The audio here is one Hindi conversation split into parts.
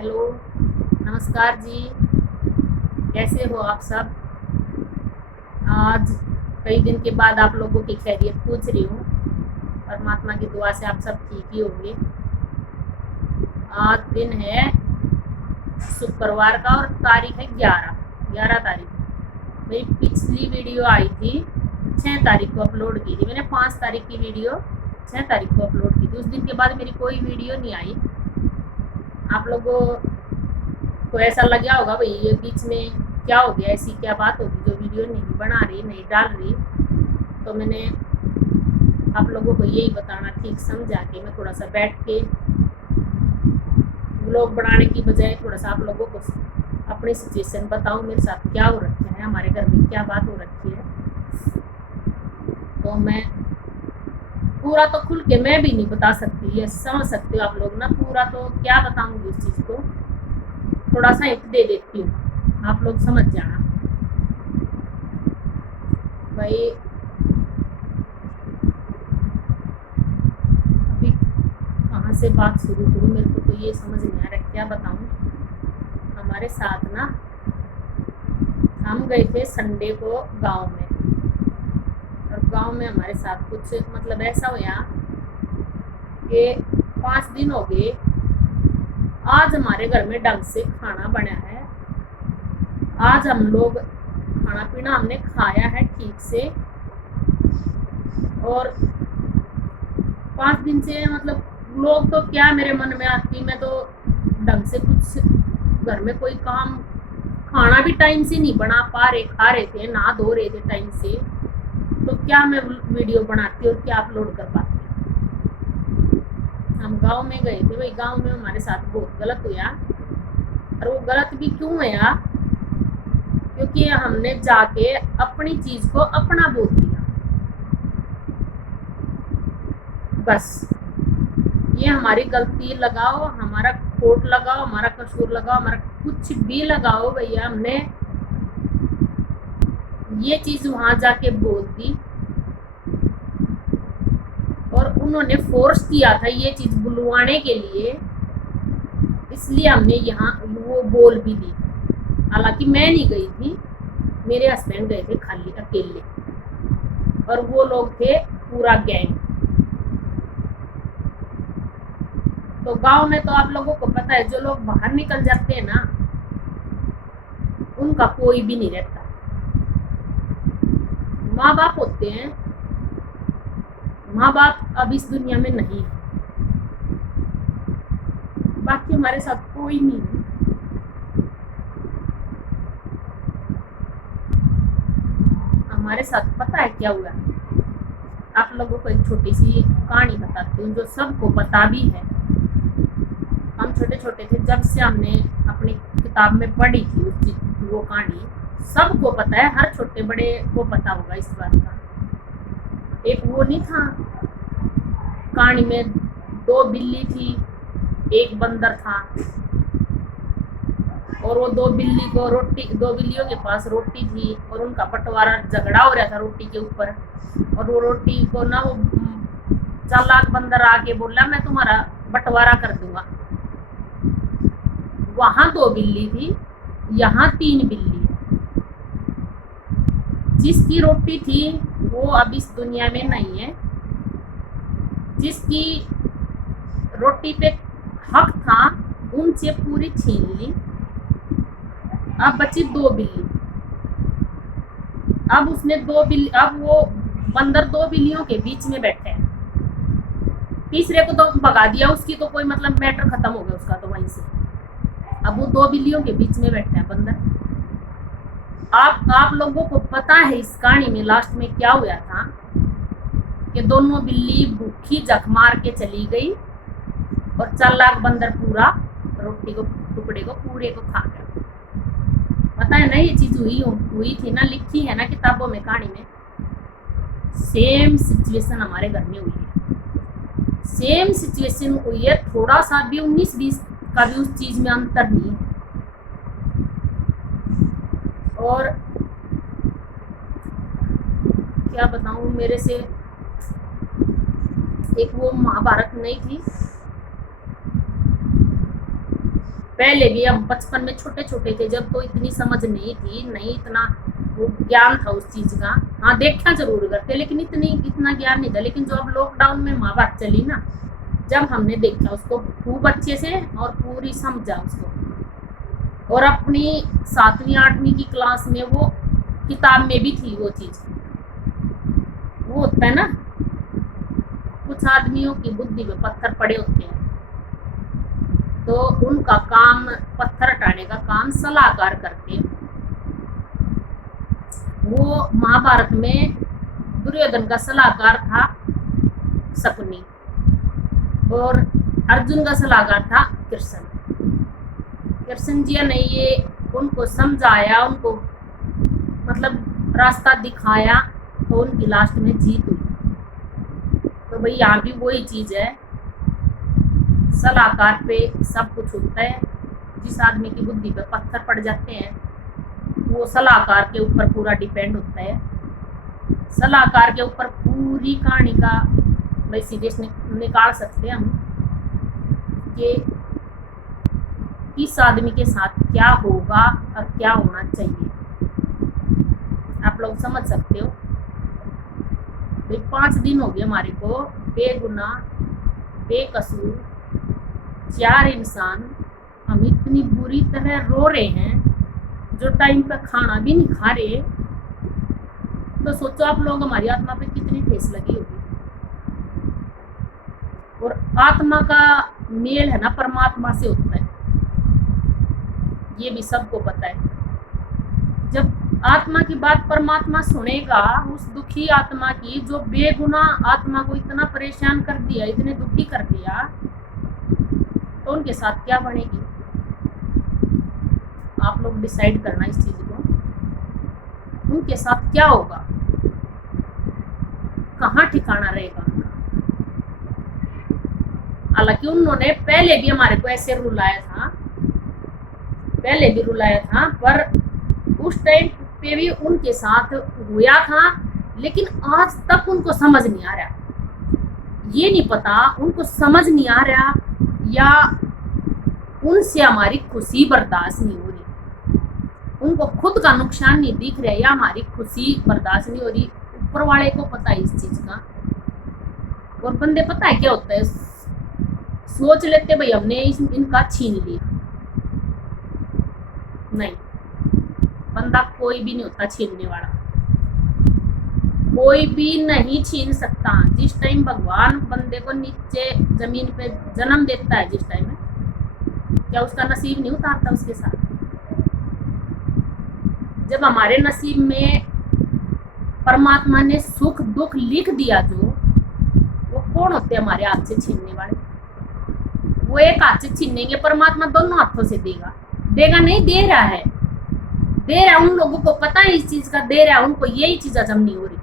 हेलो, नमस्कार जी। कैसे हो आप सब? आज कई दिन के बाद आप लोगों की खैरियत पूछ रही हूँ। परमात्मा की दुआ से आप सब ठीक ही होंगे। आज दिन है शुक्रवार का और तारीख है 11 तारीख। मेरी पिछली वीडियो आई थी 6 तारीख को अपलोड की थी मैंने। 5 तारीख की वीडियो 6 तारीख को अपलोड की थी। उस दिन के बाद मेरी कोई वीडियो नहीं आई। आप लोगों को ऐसा लगा होगा भाई ये बीच में क्या हो गया, ऐसी क्या बात होगी जो वीडियो नहीं बना रही, नहीं डाल रही। तो मैंने आप लोगों को यही बताना ठीक समझा कि मैं थोड़ा सा बैठ के व्लॉग बनाने की बजाय थोड़ा सा आप लोगों को अपनी सिचुएशन बताऊं, मेरे साथ क्या हो रखा है, हमारे घर में क्या बात हो रखी है। तो मैं पूरा तो खुल के मैं भी नहीं बता सकती, ये समझ सकते हो आप लोग ना। पूरा तो क्या बताऊंगी उस चीज़ को, थोड़ा सा हिंट दे देती हूँ, आप लोग समझ जाना भाई। अभी कहाँ से बात शुरू करूँ, मेरे को तो ये समझ नहीं आ रहा क्या बताऊँ। हमारे साथ ना हम गए थे संडे को गांव में, और गांव में हमारे साथ कुछ मतलब ऐसा हुआ कि 5 दिन हो गए आज हमारे घर में ढंग से खाना बना है। आज हम लोग खाना पीना हमने खाया है ठीक से, और 5 दिन से मतलब लोग तो क्या मेरे मन में आती, मैं तो ढंग से कुछ घर में कोई काम, खाना भी टाइम से नहीं बना पा रहे, खा रहे थे, नहा धो रहे थे टाइम से, तो क्या मैं वीडियो बनाती और क्या अपलोड कर पाती। हम गांव में गए थे भाई, गांव में हमारे साथ बहुत गलत हुआ। और वो गलत भी क्यों हुआ, क्योंकि हमने जाके अपनी चीज को अपना बोल दिया। बस ये हमारी गलती लगाओ, हमारा खोट लगाओ, हमारा कसूर लगाओ, हमारा कुछ भी लगाओ भैया, हमने ये चीज वहां जाके बोल दी और उन्होंने फोर्स किया था ये चीज बुलवाने के लिए, इसलिए हमने यहाँ वो बोल भी दी। हालांकि मैं नहीं गई थी, मेरे हस्बैंड गए थे खाली अकेले, और वो लोग थे पूरा गैंग। तो गांव में तो आप लोगों को पता है, जो लोग बाहर निकल जाते हैं ना उनका कोई भी नहीं रहता। माँ बाप होते हैं, माँ बाप अब इस दुनिया में नहीं है, बाकी हमारे साथ कोई नहीं है। हमारे साथ पता है क्या हुआ, आप लोगों को एक छोटी सी कहानी बताती हूँ जो सबको पता भी है। हम छोटे छोटे थे जब से हमने अपनी किताब में पढ़ी थी उस वो कहानी, सबको पता है, हर छोटे बड़े को पता होगा इस बात का। एक वो नहीं था कहानी में, 2 बिल्ली थी, एक बंदर था, और वो 2 बिल्ली को रोटी, 2 बिल्लियों के पास रोटी थी और उनका बंटवारा, झगड़ा हो रहा था रोटी के ऊपर। और वो रोटी को ना वो चालाक बंदर आके बोला मैं तुम्हारा बंटवारा कर दूंगा। वहां 2 बिल्ली थी, यहाँ 3 बिल्ली है। जिसकी रोटी थी वो अब इस दुनिया में नहीं है, जिसकी रोटी पे हक था उनसे पूरी छीन ली। अब बची 2 बिल्ली। अब उसने 2 बिल्ली, अब वो बंदर 2 बिल्लियों के बीच में बैठे हैं। तीसरे को तो भगा दिया, उसकी तो कोई मतलब मैटर खत्म हो गया उसका तो वहीं से। अब वो 2 बिल्लियों के बीच में बैठे हैं बंदर। आप लोगों को पता है इस कहानी में लास्ट में क्या हुआ था, कि दोनों बिल्ली भूखी जख मार के चली गई और चालाक बंदर पूरा रोटी को टुकड़े को पूरे को खा गया। पता है ना ये चीज हुई थी ना, लिखी है ना किताबों में, कहानी में। सेम सिचुएशन हमारे घर में हुई है, सेम सिचुएशन हुई है। थोड़ा सा भी 19-20 का भी उस चीज में अंतर नहीं है। और क्या बताऊं, मेरे से एक वो महाभारत नहीं थी, पहले भी हम बचपन में छोटे छोटे थे जब, तो इतनी समझ नहीं थी, नहीं इतना वो ज्ञान था उस चीज का। हाँ देखा जरूर करते, लेकिन इतना ज्ञान नहीं था। लेकिन जो अब लॉकडाउन में महाभारत चली ना, जब हमने देखा उसको खूब अच्छे से और पूरी समझा उसको, और अपनी 7वीं 8वीं की क्लास में वो किताब में भी थी वो चीज। वो होता है ना, कुछ आदमियों की बुद्धि में पत्थर पड़े होते हैं, तो उनका काम पत्थर हटाने का काम सलाहकार करते हैं। वो महाभारत में दुर्योधन का सलाहकार था शकुनी, और अर्जुन का सलाहकार था कृष्ण जी ने ये उनको समझाया, उनको मतलब रास्ता दिखाया, तो उनकी लास्ट में जीत हुई। तो भाई यहाँ भी वही चीज है, सलाहकार पे सब कुछ होता है। जिस आदमी की बुद्धि पे पत्थर पड़ जाते हैं वो सलाहकार के ऊपर पूरा डिपेंड होता है। सलाहकार के ऊपर पूरी कहानी का भाई सीधे निकाल सकते हैं हम कि किस आदमी के साथ क्या होगा और क्या होना चाहिए, आप लोग समझ सकते हो। भाई 5 दिन हो गए हमारे को बेगुनाह बेकसूर 4 इंसान, हम इतनी बुरी तरह रो रहे हैं, जो टाइम पे खाना भी नहीं खा रहे। तो सोचो आप लोग हमारी आत्मा पे कितनी ठेस लगी होगी। और आत्मा का मेल है ना परमात्मा से होता है, ये भी सबको पता है। जब आत्मा की बात परमात्मा सुनेगा, उस दुखी आत्मा की, जो बेगुनाह आत्मा को इतना परेशान कर दिया, इतने दुखी कर दिया, तो उनके साथ क्या बनेगी, आप लोग डिसाइड करना इस चीज को। उनके साथ क्या होगा, कहाँ ठिकाना रहेगा उनका। हालांकि उन्होंने पहले भी हमारे को ऐसे रुलाया था, पहले भी रुलाया था, पर उस टाइम पे भी उनके साथ हुआ था। लेकिन आज तक उनको समझ नहीं आ रहा, ये नहीं पता उनको समझ नहीं आ रहा, या उनसे हमारी खुशी बर्दाश्त नहीं हो रही, उनको खुद का नुकसान नहीं दिख रहा, या हमारी खुशी बर्दाश्त नहीं हो रही। ऊपर वाले को पता है इस चीज का। और बंदे पता है क्या होता है, सोच लेते भाई हमने इनका छीन लिया। नहीं, बंदा कोई भी नहीं होता छीनने वाला, कोई भी नहीं छीन सकता। जिस टाइम भगवान बंदे को नीचे जमीन पे जन्म देता है, जिस टाइम में, क्या उसका नसीब नहीं उतारता उसके साथ। जब हमारे नसीब में परमात्मा ने सुख दुख लिख दिया, जो वो कौन होते हैं हमारे हाथ से छीनने वाले। वो एक हाथ से छीनेंगे, परमात्मा दोनों हाथों से देगा, देगा नहीं, दे रहा है, दे रहा है। उन लोगों को पता है इस चीज का, दे रहा है, उनको यही चीज हजम नहीं हो रही।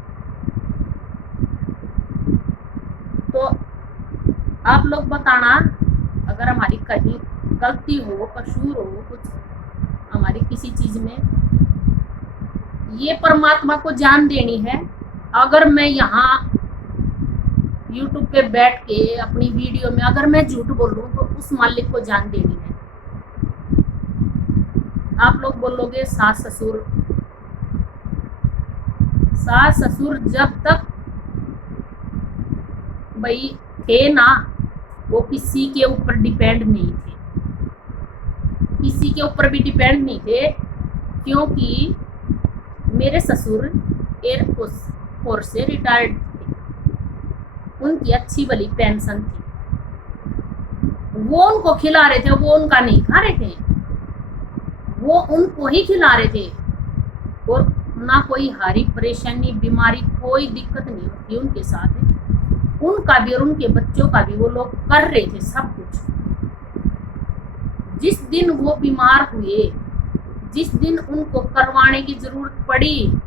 तो आप लोग बताना, अगर हमारी कहीं गलती हो, कसूर हो, कुछ हमारी किसी चीज में, ये परमात्मा को जान देनी है। अगर मैं यहाँ YouTube पे बैठ के अपनी वीडियो में अगर मैं झूठ बोलूं, तो उस मालिक को जान देनी है। आप लोग बोलोगे सास ससुर जब तक भाई थे ना, वो किसी के ऊपर डिपेंड नहीं थे, किसी के ऊपर भी डिपेंड नहीं थे। क्योंकि मेरे ससुर एयरफोर्स से रिटायर्ड थे, उनकी अच्छी भली पेंशन थी, वो उनको खिला रहे थे, वो उनका नहीं खा रहे थे, वो उनको ही खिला रहे थे। और ना कोई हारी परेशानी बीमारी कोई दिक्कत नहीं होती उनके साथ, उनका भी और उनके बच्चों का भी वो लोग कर रहे थे सब कुछ। जिस दिन वो बीमार हुए, जिस दिन उनको करवाने की जरूरत पड़ी,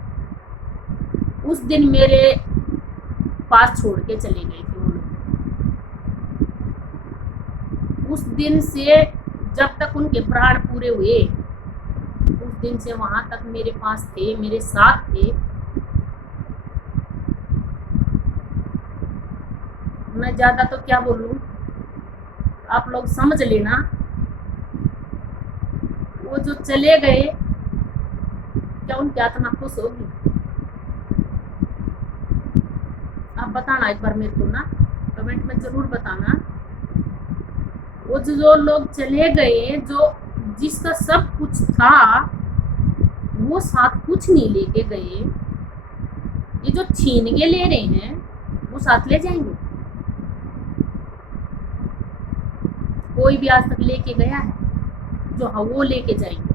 उस दिन मेरे पास छोड़ के चले गए थे वो लोग। उस दिन से जब तक उनके प्राण पूरे हुए, उस दिन से वहां तक मेरे पास थे, मेरे साथ थे। मैं ज्यादा तो क्या बोलूं, आप लोग समझ लेना। वो जो चले गए, क्या उनकी आत्मा खुश होगी? आप बताना एक बार मेरे को ना, कमेंट में जरूर बताना। वो जो लोग चले गए, जो जिसका सब कुछ था, वो साथ कुछ नहीं लेके गए। ये जो छीन के ले रहे हैं, वो साथ ले जाएंगे? कोई भी आज तक लेके गया है? जो हाँ वो लेके जाएंगे।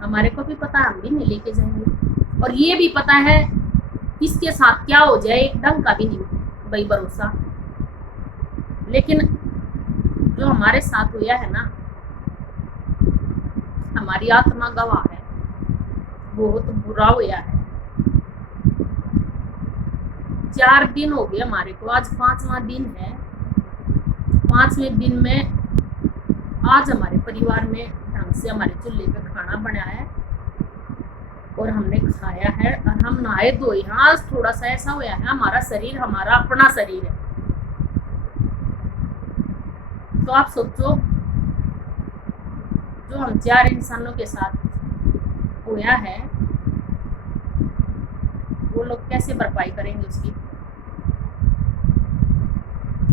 हमारे को भी पता है, हम भी नहीं लेके जाएंगे। और ये भी पता है किसके साथ क्या हो जाए, एक ढंग का भी नहीं भाई भरोसा। लेकिन जो हमारे साथ हुआ है ना, हमारी आत्मा गवाह है, बहुत बुरा हुआ है। 4 दिन हो गए हमारे को, आज 5वां दिन है। 5वें दिन में आज हमारे परिवार में ढंग से हमारे चूल्हे पे खाना बना है और हमने खाया है और हम नहाए धोए। आज थोड़ा सा ऐसा हुआ है, हमारा शरीर हमारा अपना शरीर है। तो आप सोचो, जो हम 4 इंसानों के साथ हुआ है, वो लोग कैसे भरपाई करेंगे उसकी?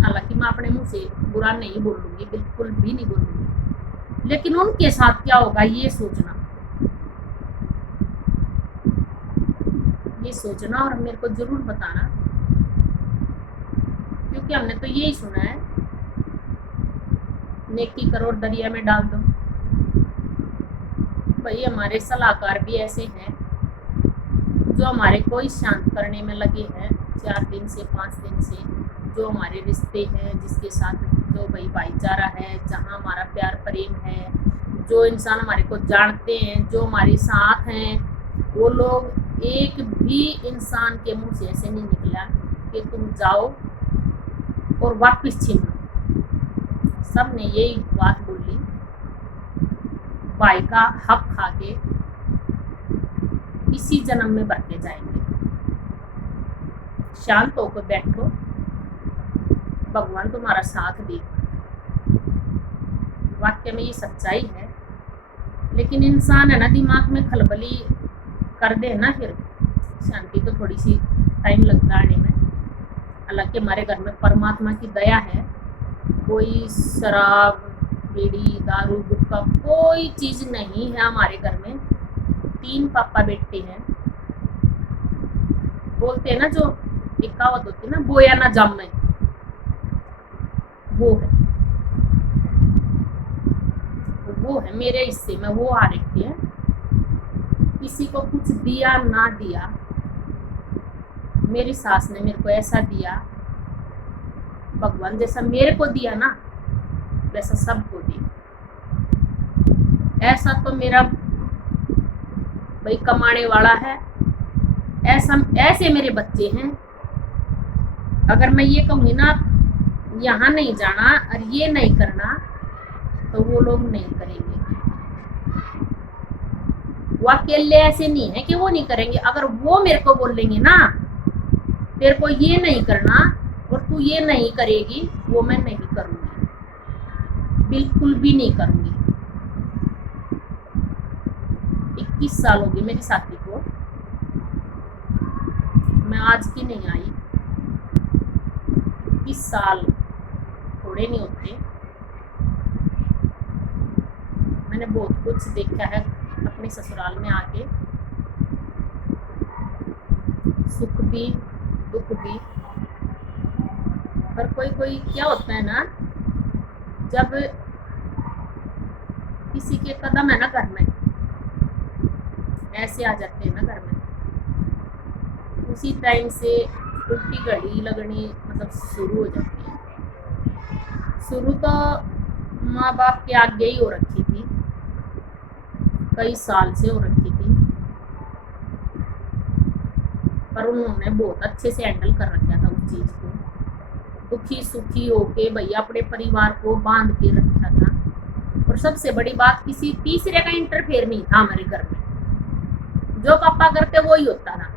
हालांकि मैं अपने मुंह से बुरा नहीं बोलूंगी, बिल्कुल भी नहीं बोलूंगी, लेकिन उनके साथ क्या होगा ये सोचना और मेरे को जरूर बताना, क्योंकि हमने तो यही सुना है, नेकी करो दरिया में डाल दो। भाई हमारे सलाहकार भी ऐसे हैं जो हमारे को शांत करने में लगे हैं 4 दिन से 5 दिन से। जो हमारे रिश्ते हैं, जिसके साथ जो भाईचारा है, जहाँ हमारा प्यार प्रेम है, जो इंसान हमारे को जानते हैं, जो हमारे साथ हैं, वो लोग एक भी इंसान के मुंह से ऐसे नहीं निकला कि तुम जाओ और वापस छीन लो। सब ने यही बात बोली, भाई का हक खा के इसी जन्म में बढ़ते जाएंगे। शांत होकर बैठो, भगवान तुम्हारा साथ दे। वाक्य में ये सच्चाई है, लेकिन इंसान है ना, दिमाग में खलबली कर दे ना, फिर शांति तो थोड़ी सी टाइम लगता आने में। हालांकि हमारे घर में परमात्मा की दया है, कोई शराब बीड़ी दारू गुटखा कोई चीज नहीं है हमारे घर में। 3 पापा बेटे हैं। बोलते हैं ना, जो एक कहावत होती है ना, बोया ना जमे, वो है मेरे हिस्से में, वो आ रखी है। किसी को कुछ दिया ना दिया, मेरी सास ने मेरे को ऐसा दिया, भगवान जैसा मेरे को दिया ना, वैसा सबको दिया। ऐसा तो मेरा भाई कमाने वाला है, ऐसे मेरे बच्चे हैं। अगर मैं ये कहूँगी ना, यहाँ नहीं जाना और ये नहीं करना, तो वो लोग नहीं करेंगे। वो अकेले ऐसे नहीं है कि वो नहीं करेंगे। अगर वो मेरे को बोलेंगे ना, तेरे को ये नहीं करना और तू ये नहीं करेगी, वो मैं नहीं करूँगी, बिल्कुल भी नहीं करूँगी। 21 साल हो गए मेरी शादी को, मैं आज की नहीं आई। 21 साल थोड़े नहीं होते। मैंने बहुत कुछ देखा है अपने ससुराल में आके, सुख भी दुख भी। पर कोई क्या होता है ना, जब किसी के कदम है ना घर में ऐसे आ जाते हैं ना घर में, उसी टाइम से उल्टी घड़ी लगनी मतलब शुरू हो जाती है। शुरू तो माँ बाप के आगे ही हो रखी थी, कई साल से हो रखी थी, पर उन्होंने बहुत अच्छे से हैंडल कर रखा था उस चीज को। दुखी सुखी होके भैया अपने परिवार को बांध के रखा था। और सबसे बड़ी बात, किसी तीसरे का इंटरफेयर नहीं था हमारे घर में। जो पापा करते वो ही होता था।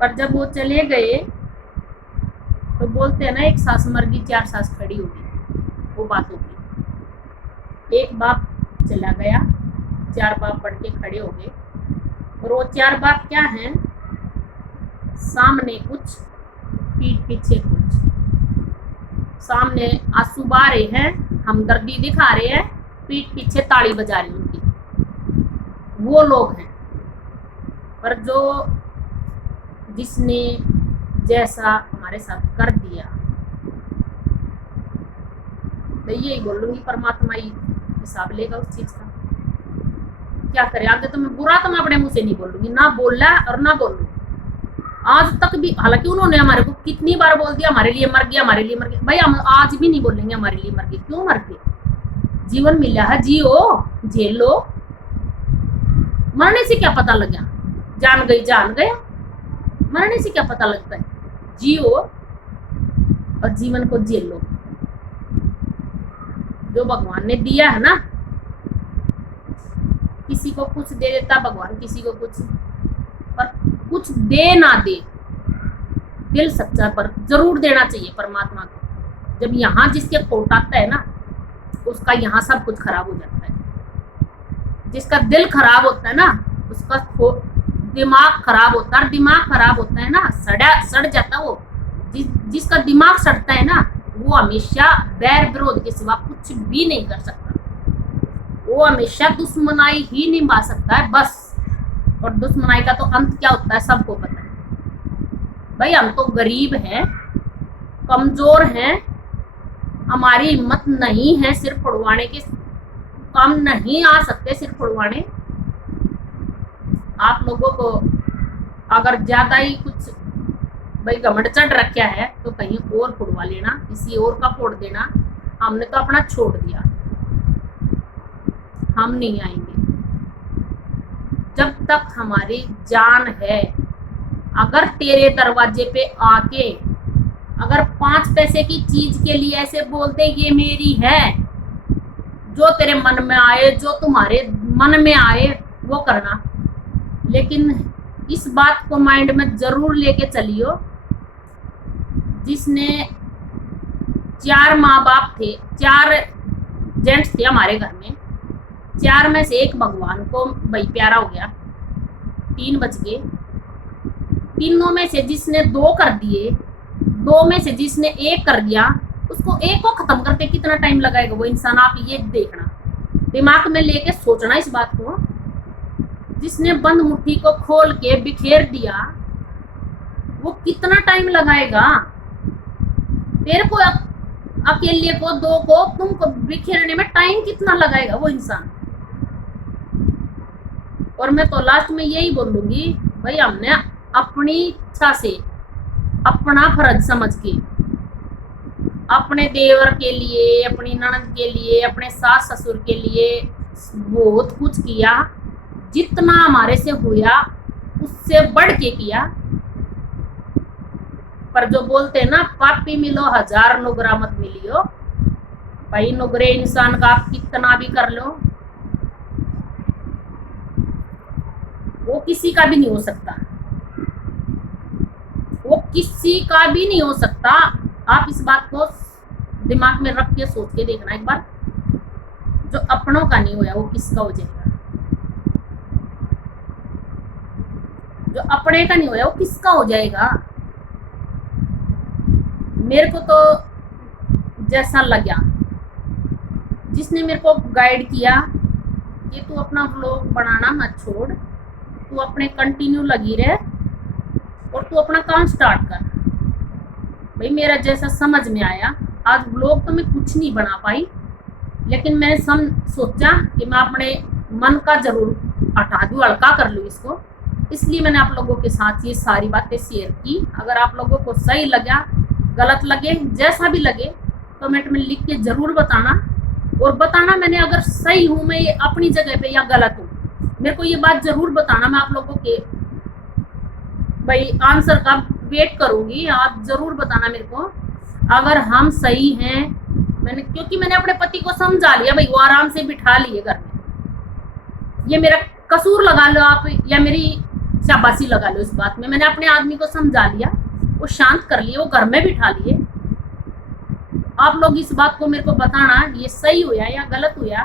पर जब वो चले गए तो बोलते हैं ना, एक सास मर गई 4 सास खड़ी होगी, वो बात होगी। एक बाप चला गया, 4 बाप बढ़ के खड़े हो गए, और वो 4 बाप क्या हैं? सामने कुछ, पीठ पीछे कुछ। सामने आंसू बहा रहे हैं, हमदर्दी दिखा रहे हैं, पीठ पीछे ताड़ी बजा रही उनकी, वो लोग हैं। पर जो जिसने जैसा हमारे साथ कर दिया, मैं यही बोलूंगी, परमात्मा ही हिसाब लेगा उस चीज का। क्या करे आगे, तो मैं बुरा तो मैं अपने मुंह से नहीं बोलूंगी, ना बोला और ना बोलूं। आज तक भी, हालांकि उन्होंने हमारे को कितनी बार बोल दिया हमारे लिए मर गया, हमारे लिए मर गया। भाई हम आज भी नहीं बोलेंगे हमारे लिए मर गए। क्यों मर गए? जीवन मिला है, जियो, झेल लो। मरने से क्या पता लग गया? जान गई जान गया, मरने से क्या पता लगता है? जियो और जीवन को झेल लो। जो भगवान ने दिया है ना, किसी को कुछ दे देता भगवान, किसी को कुछ, पर कुछ दे ना दे, दिल सच्चा पर जरूर देना चाहिए परमात्मा को। जब यहाँ जिसके खोट आता है ना, उसका यहाँ सब कुछ खराब हो जाता है। जिसका दिल खराब होता है ना, उसका दिमाग खराब होता है। दिमाग खराब होता है ना, सड़ जाता वो। जिसका दिमाग सड़ता है ना, वो हमेशा बैर विरोध के सिवा कुछ भी नहीं कर सकता। वो हमेशा दुश्मनाई ही निभा सकता है बस। और दुश्मनाई का तो अंत क्या होता है सबको पता है। भाई हम तो गरीब हैं, कमजोर हैं, हमारी हिम्मत नहीं है सिर्फ उड़वाने के, हम नहीं आ सकते सिर्फ उड़वाने। आप लोगों को अगर ज्यादा ही कुछ भाई घमंड चढ़ रखा है तो कहीं और फोड़वा लेना, किसी और का फोड़ देना। हमने तो अपना छोड़ दिया, हम नहीं आएंगे जब तक हमारी जान है। अगर तेरे दरवाजे पे आके अगर 5 पैसे की चीज के लिए ऐसे बोलते ये मेरी है, जो तेरे मन में आए, जो तुम्हारे मन में आए वो करना। लेकिन इस बात को माइंड में जरूर लेके चलियो, जिसने 4 माँ बाप थे, 4 जेंट्स थे हमारे घर में, 4 में से एक भगवान को भाई प्यारा हो गया, 3 बच गए। तीनों में से जिसने 2 कर दिए, 2 में से जिसने 1 कर दिया, उसको 1 को खत्म करते कितना टाइम लगाएगा वो इंसान? आप ये देखना, दिमाग में लेके सोचना इस बात को। जिसने बंद मुट्ठी को खोल के बिखेर दिया, वो कितना टाइम लगाएगा? तेरे को अकेले को, 2 को तुमको बिखेरने में टाइम कितना लगाएगा वो इंसान? और मैं तो लास्ट में यही बोलूंगी, भाई हमने अपनी इच्छा से, अपना फर्ज समझ के, अपने देवर के लिए, अपनी ननद के लिए, अपने सास ससुर के लिए बहुत कुछ किया। जितना हमारे से हुआ उससे बढ़ के किया। पर जो बोलते हैं ना, पापी मिलो 1000 नुगरा मत मिलियो। भाई नुगरे इंसान का आप कितना भी कर लो, वो किसी का भी नहीं हो सकता, वो किसी का भी नहीं हो सकता। आप इस बात को दिमाग में रख के सोच के देखना एक बार। जो अपनों का नहीं होया वो किसका हो जाएगा? जो अपने का नहीं होया वो किसका हो जाएगा? मेरे को तो जैसा लगा, जिसने मेरे को गाइड किया कि तू अपना व्लॉग बनाना मत छोड़, तू अपने कंटिन्यू लगी रहे और तू अपना काम स्टार्ट कर। भाई मेरा जैसा समझ में आया, आज व्लॉग तो मैं कुछ नहीं बना पाई, लेकिन मैंने सोचा कि मैं अपने मन का जरूर हटा दूँ, हल्का कर लूँ इसको। इसलिए मैंने आप लोगों के साथ ये सारी बातें शेयर की। अगर आप लोगों को सही लगा, गलत लगे, जैसा भी लगे, कमेंट में लिख के जरूर बताना। और बताना मैंने अगर सही हूँ मैं ये अपनी जगह पे या गलत हूँ, मेरे को ये बात जरूर बताना। मैं आप लोगों के भाई आंसर का वेट करूंगी, आप जरूर बताना मेरे को अगर हम सही हैं। क्योंकि मैंने अपने पति को समझा लिया, भाई वो आराम से बिठा लिए घर में। ये मेरा कसूर लगा लो आप या मेरी शाबाशी लगा लो इस बात में। मैंने अपने आदमी को समझा लिया, वो शांत कर लिए, वो घर में बिठा लिए। आप लोग इस बात को मेरे को बताना, ये सही हुआ या गलत हुआ।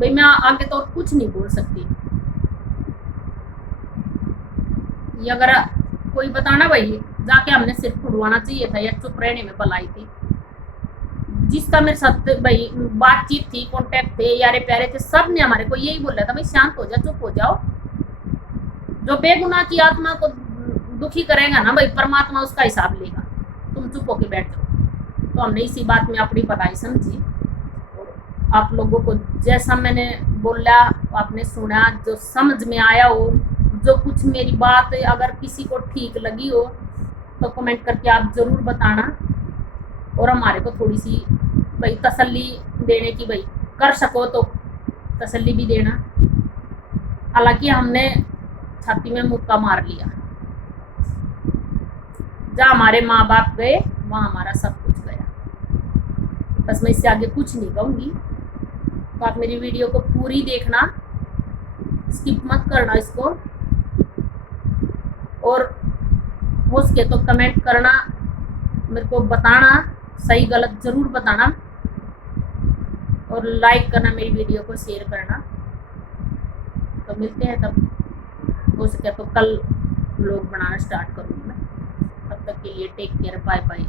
भाई मैं आगे तो कुछ नहीं बोल सकती। ये अगर कोई बताना भाई जाके हमने सिर फुड़वाना चाहिए था या चुप रहने में भलाई थी। जिसका मेरे साथ भाई बातचीत थी, कॉन्टेक्ट थे, यारे प्यारे थे, सब ने हमारे को यही बोला था भाई शांत हो जा, चुप हो जाओ। जो बेगुनाह की आत्मा को दुखी करेगा ना भाई, परमात्मा उसका हिसाब लेगा, तुम चुप होके बैठ जाओ। तो हमने इसी बात में अपनी भलाई समझी। आप लोगों को जैसा मैंने बोला आपने सुना, जो समझ में आया हो, जो कुछ मेरी बात अगर किसी को ठीक लगी हो तो कमेंट करके आप ज़रूर बताना, और हमारे को थोड़ी सी भाई तसल्ली देने की, भाई कर सको तो तसल्ली भी देना। हालांकि हमने छाती में मुक्का मार लिया, जहाँ हमारे माँ बाप गए वहाँ हमारा सब कुछ गया। बस मैं इससे आगे कुछ नहीं कहूँगी। तो आप मेरी वीडियो को पूरी देखना, स्किप मत करना इसको, और हो सके तो कमेंट करना, मेरे को बताना, सही गलत ज़रूर बताना, और लाइक करना, मेरी वीडियो को शेयर करना। तो मिलते हैं तब, हो सके तो कल व्लॉग बनाना स्टार्ट करूँगी मैं। तब तक के लिए टेक केयर, बाय बाय।